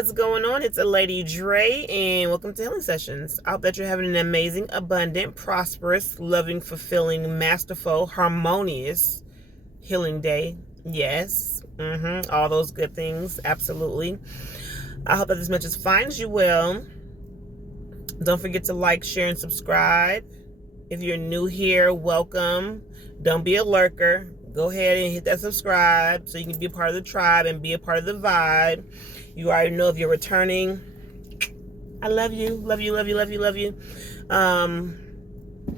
what's going on? It's a Lady Dre, and welcome to Healing Sessions. I hope that you're having an amazing, abundant, prosperous, loving, fulfilling, masterful, harmonious healing day. Yes, all those good things, absolutely. I hope that this message finds you well. Don't forget to like, share, and subscribe. If you're new here, welcome. Don't be a lurker. Go ahead and hit that subscribe so you can be a part of the tribe and be a part of the vibe. You already know if you're returning. I love you. Love you, love you, love you, love you.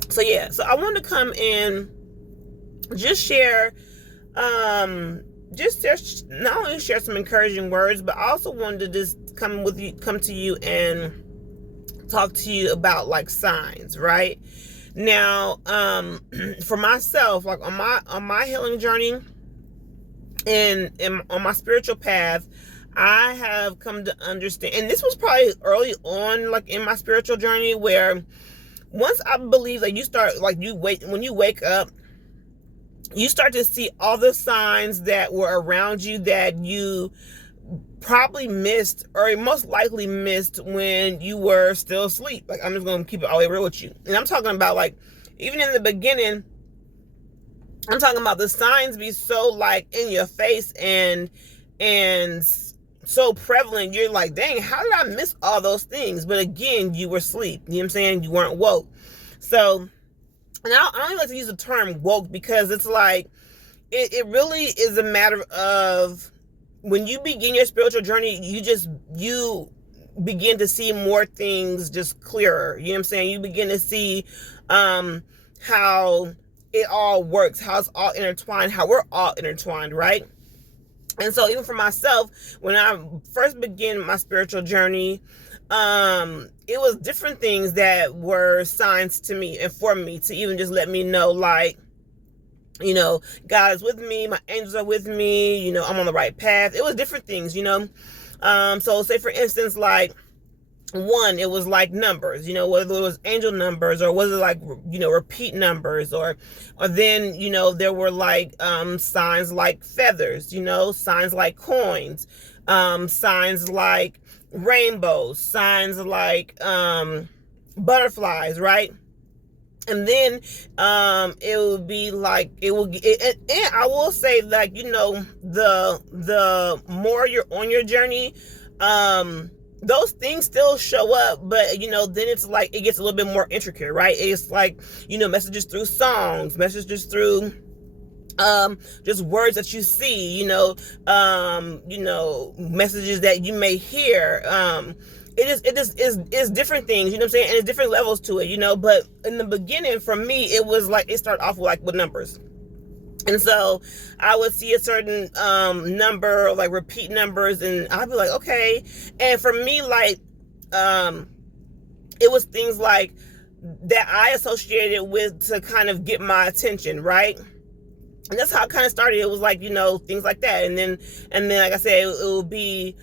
So I wanted to come and just share, not only share some encouraging words, but I also wanted to just come to you and talk to you about like signs, right? Now, for myself, like on my healing journey and on my spiritual path, I have come to understand, and this was probably early on, like in my spiritual journey, where once I believe that you start, like when you wake up, you start to see all the signs that were around you that you probably missed, or most likely missed, when you were still asleep. Like, I'm just going to keep it all the way real with you. And I'm talking about, like, even in the beginning, I'm talking about the signs be so, like, in your face and so prevalent. You're like, dang, how did I miss all those things? But again, you were asleep. You know what I'm saying? You weren't woke. So, and I don't even like to use the term woke, because it's like, it really is a matter of, when you begin your spiritual journey, you begin to see more things just clearer. You know what I'm saying? You begin to see how it all works, how it's all intertwined, how we're all intertwined, right? And so even for myself, when I first began my spiritual journey, it was different things that were signs to me and for me to even just let me know, like, you know, God is with me, my angels are with me, you know, I'm on the right path. It was different things, you know. So say for instance, like, one, it was like numbers, you know, whether it was angel numbers, or was it like, you know, repeat numbers, or then, you know, there were like signs like feathers, you know, signs like coins, signs like rainbows, signs like butterflies, right? And then it would be like, and I will say, like, you know, the more you're on your journey, those things still show up, but, you know, then it's like, it gets a little bit more intricate, right? It's like, you know, messages through songs, messages through just words that you see, you know, messages that you may hear, it is different things, you know what I'm saying? And it's different levels to it, you know. But in the beginning, for me, it was like, it started off with numbers. And so I would see a certain number, like repeat numbers, and I'd be like, okay. And for me, like, it was things like that I associated with to kind of get my attention, right? And that's how it kind of started. It was like, you know, things like that. And then like I said, it would be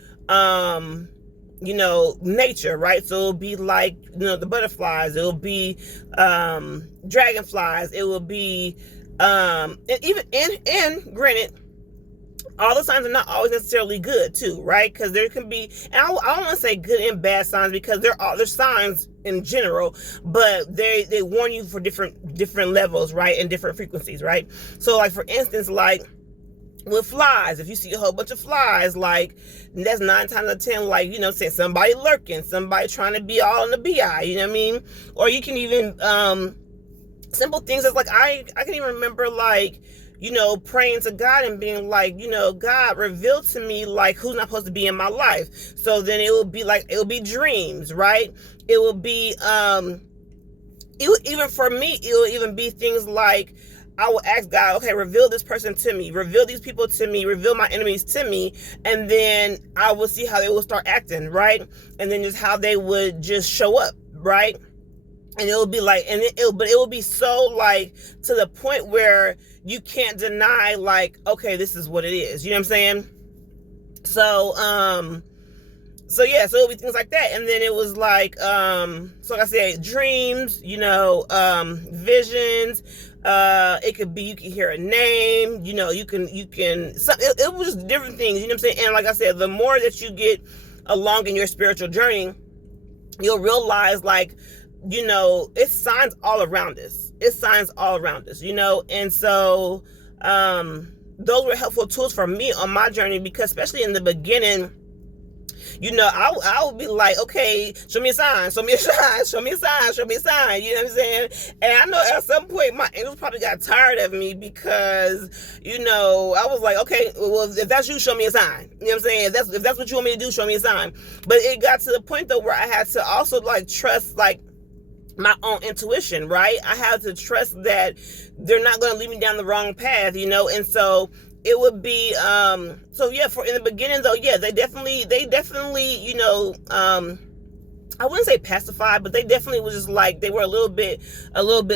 you know, nature, right? So it'll be like, you know, the butterflies, it'll be dragonflies, it will be and even and granted, all the signs are not always necessarily good too, right? Because there can be, and I don't want to say good and bad signs, because they're signs in general, but they warn you for different levels, right? And different frequencies, right? So like, for instance, like with flies, if you see a whole bunch of flies, like, that's 9 times out of 10, like, you know, say somebody lurking, somebody trying to be all in the BI, you know what I mean? Or you can even simple things as like, I can even remember, like, you know, praying to God and being like, you know, God, reveal to me, like, who's not supposed to be in my life. So then it will be like, it will be dreams, right? It will be even for me, it will even be things like, I will ask God, okay, reveal this person to me, reveal these people to me, reveal my enemies to me, and then I will see how they will start acting, right? And then just how they would just show up, right? And it will be like, but it will be so, like, to the point where you can't deny, like, okay, this is what it is. You know what I'm saying? So yeah, so it'll be things like that. And then it was like, so like I said, dreams, you know, visions. It could be, you can hear a name, you know, you can, so it was different things, you know what I'm saying? And like I said, the more that you get along in your spiritual journey, you'll realize, like, you know, it's signs all around us. It's signs all around us, you know? And so, those were helpful tools for me on my journey, because especially in the beginning, you know, I would be like, okay, show me a sign, show me a sign, show me a sign, show me a sign. You know what I'm saying? And I know at some point my angels probably got tired of me, because, you know, I was like, okay, well, if that's you, show me a sign. You know what I'm saying? If that's what you want me to do, show me a sign. But it got to the point though where I had to also like trust like my own intuition, right? I had to trust that they're not going to lead me down the wrong path, you know? And so it would be, so yeah, for in the beginning though, yeah, they definitely, you know, I wouldn't say pacified, but they definitely was just like, they were a little bit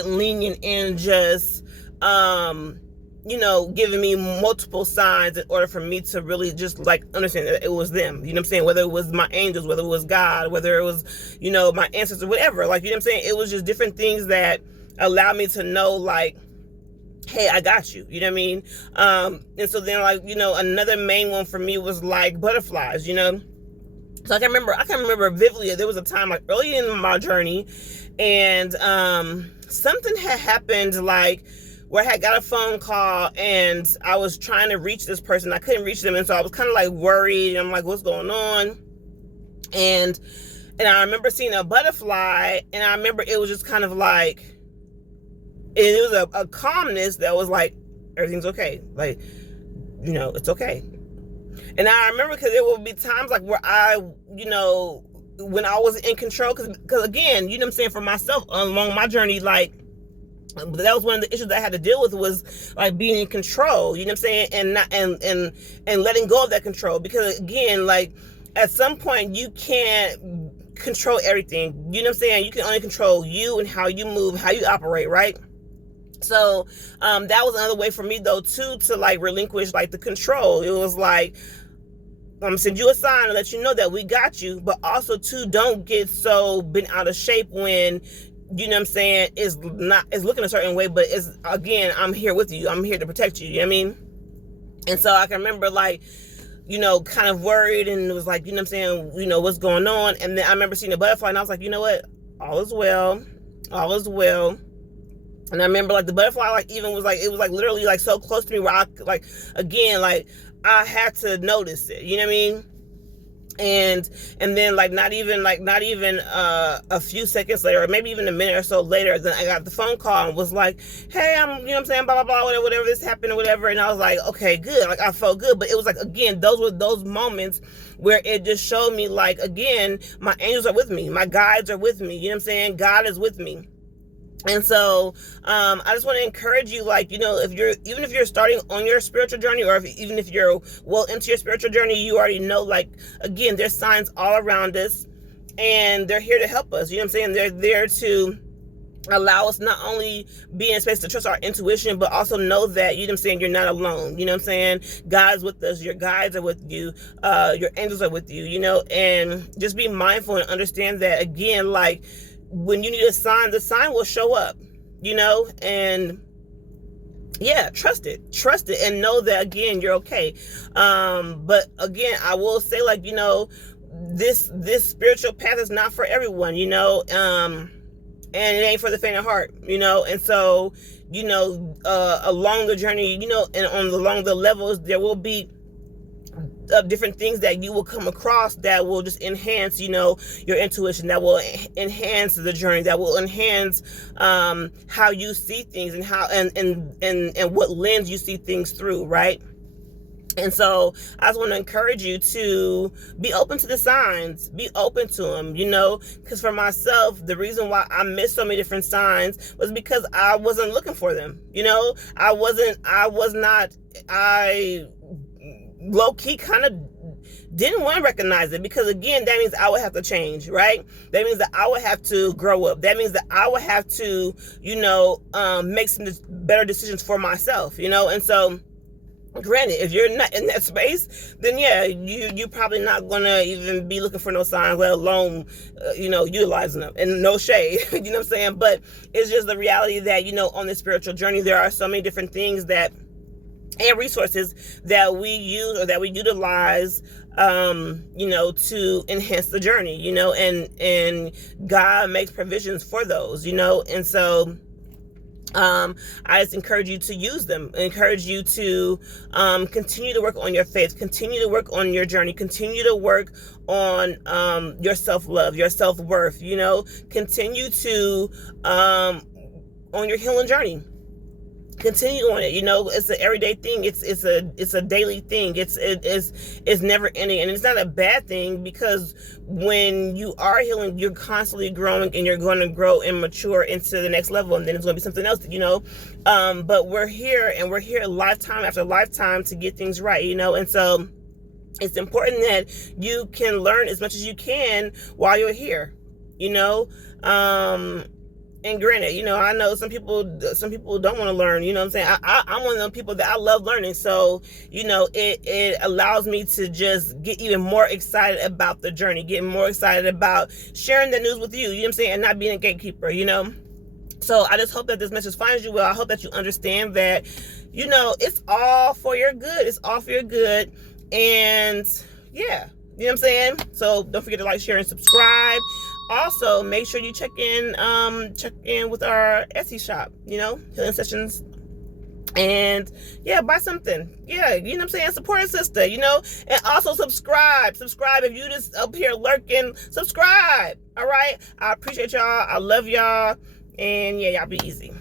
lenient in just, you know, giving me multiple signs in order for me to really just like understand that it was them, you know what I'm saying? Whether it was my angels, whether it was God, whether it was, you know, my ancestors, whatever, like, you know what I'm saying? It was just different things that allowed me to know, like, hey, I got you, you know what I mean? And so then, like, you know, another main one for me was like butterflies, you know? So I can remember vividly, there was a time like early in my journey, and something had happened, like, where I had got a phone call and I was trying to reach this person. I couldn't reach them. And so I was kind of like worried. And I'm like, what's going on? And I remember seeing a butterfly, and I remember it was just kind of like, and it was a calmness that was like, everything's okay. Like, you know, it's okay. And I remember, because there would be times like where I, you know, when I wasn't in control, because again, you know what I'm saying, for myself along my journey, like, that was one of the issues that I had to deal with, was like being in control, you know what I'm saying? And not, and letting go of that control, because again, like, at some point you can't control everything, you know what I'm saying? You can only control you and how you move, how you operate, right? So, that was another way for me though, too, to like relinquish like the control. It was like, I'm gonna send you a sign to let you know that we got you, but also too, don't get so bent out of shape when, you know what I'm saying, is looking a certain way, but it's, again, I'm here with you. I'm here to protect you. You know what I mean? And so I can remember, like, you know, kind of worried, and it was like, you know what I'm saying, you know, what's going on? And then I remember seeing a butterfly, and I was like, you know what? All is well. All is well. And I remember, like, the butterfly, like, even was like, it was like literally like so close to me where I, like, again, like, I had to notice it. You know what I mean? And then like not even a few seconds later, or maybe even a minute or so later, then I got the phone call and was like, hey, I'm, you know what I'm saying, blah blah blah, whatever this happened or whatever. And I was like, okay, good. Like, I felt good. But it was like, again, those were those moments where it just showed me, like, again, my angels are with me, my guides are with me, you know what I'm saying, God is with me. And so, I just want to encourage you, like, you know, even if you're starting on your spiritual journey, or even if you're well into your spiritual journey, you already know, like, again, there's signs all around us, and they're here to help us. You know what I'm saying? They're there to allow us not only be in a space to trust our intuition, but also know that, you know what I'm saying, you're not alone. You know what I'm saying? God's with us. Your guides are with you. Your angels are with you, you know, and just be mindful and understand that, again, like, when you need a sign, the sign will show up, you know, and yeah, trust it and know that, again, you're okay. But again, I will say, like, you know, this spiritual path is not for everyone, you know, and it ain't for the faint of heart, you know. And so, you know, along the journey, you know, and along the levels, there will be different things that you will come across that will just enhance, you know, your intuition, that will enhance the journey, that will enhance how you see things, and how and what lens you see things through, right? And so I just want to encourage you to be open to the signs, be open to them, you know, because for myself, the reason why I missed so many different signs was because I wasn't looking for them, you know. I low-key kind of didn't want to recognize it, because, again, that means I would have to change, right? That means that I would have to grow up. That means that I would have to, you know, make some better decisions for myself, you know. And so, granted, if you're not in that space, then yeah, you're probably not gonna even be looking for no signs, let alone, you know, utilizing them. And no shade, you know what I'm saying? But it's just the reality that, you know, on this spiritual journey, there are so many different things and resources that we use or that we utilize to enhance the journey, and God makes provisions for those, and so I just encourage you to use them. I encourage you to continue to work on your faith, continue to work on your journey, continue to work on your self-love, your self-worth, continue to on your healing journey. Continue on it. It's an everyday thing. It's a daily thing. It's never ending, and it's not a bad thing, because when you are healing, you're constantly growing, and you're going to grow and mature into the next level, and then it's going to be something else. But we're here, and we're here lifetime after lifetime to get things right. And so it's important that you can learn as much as you can while you're here. And granted, I know some people don't want to learn, what I'm saying? I'm one of those people that I love learning. So, it allows me to just get even more excited about the journey, getting more excited about sharing the news with you, what I'm saying? And not being a gatekeeper, So I just hope that this message finds you well. I hope that you understand that, it's all for your good. It's all for your good. And yeah, you know what I'm saying? So don't forget to like, share, and subscribe. Also, make sure you check in with our Etsy shop, Healing Sessions. And yeah, buy something. Yeah, you know what I'm saying? Support a sister, and also subscribe. Subscribe if you just up here lurking. Subscribe. All right. I appreciate y'all. I love y'all. And yeah, y'all be easy.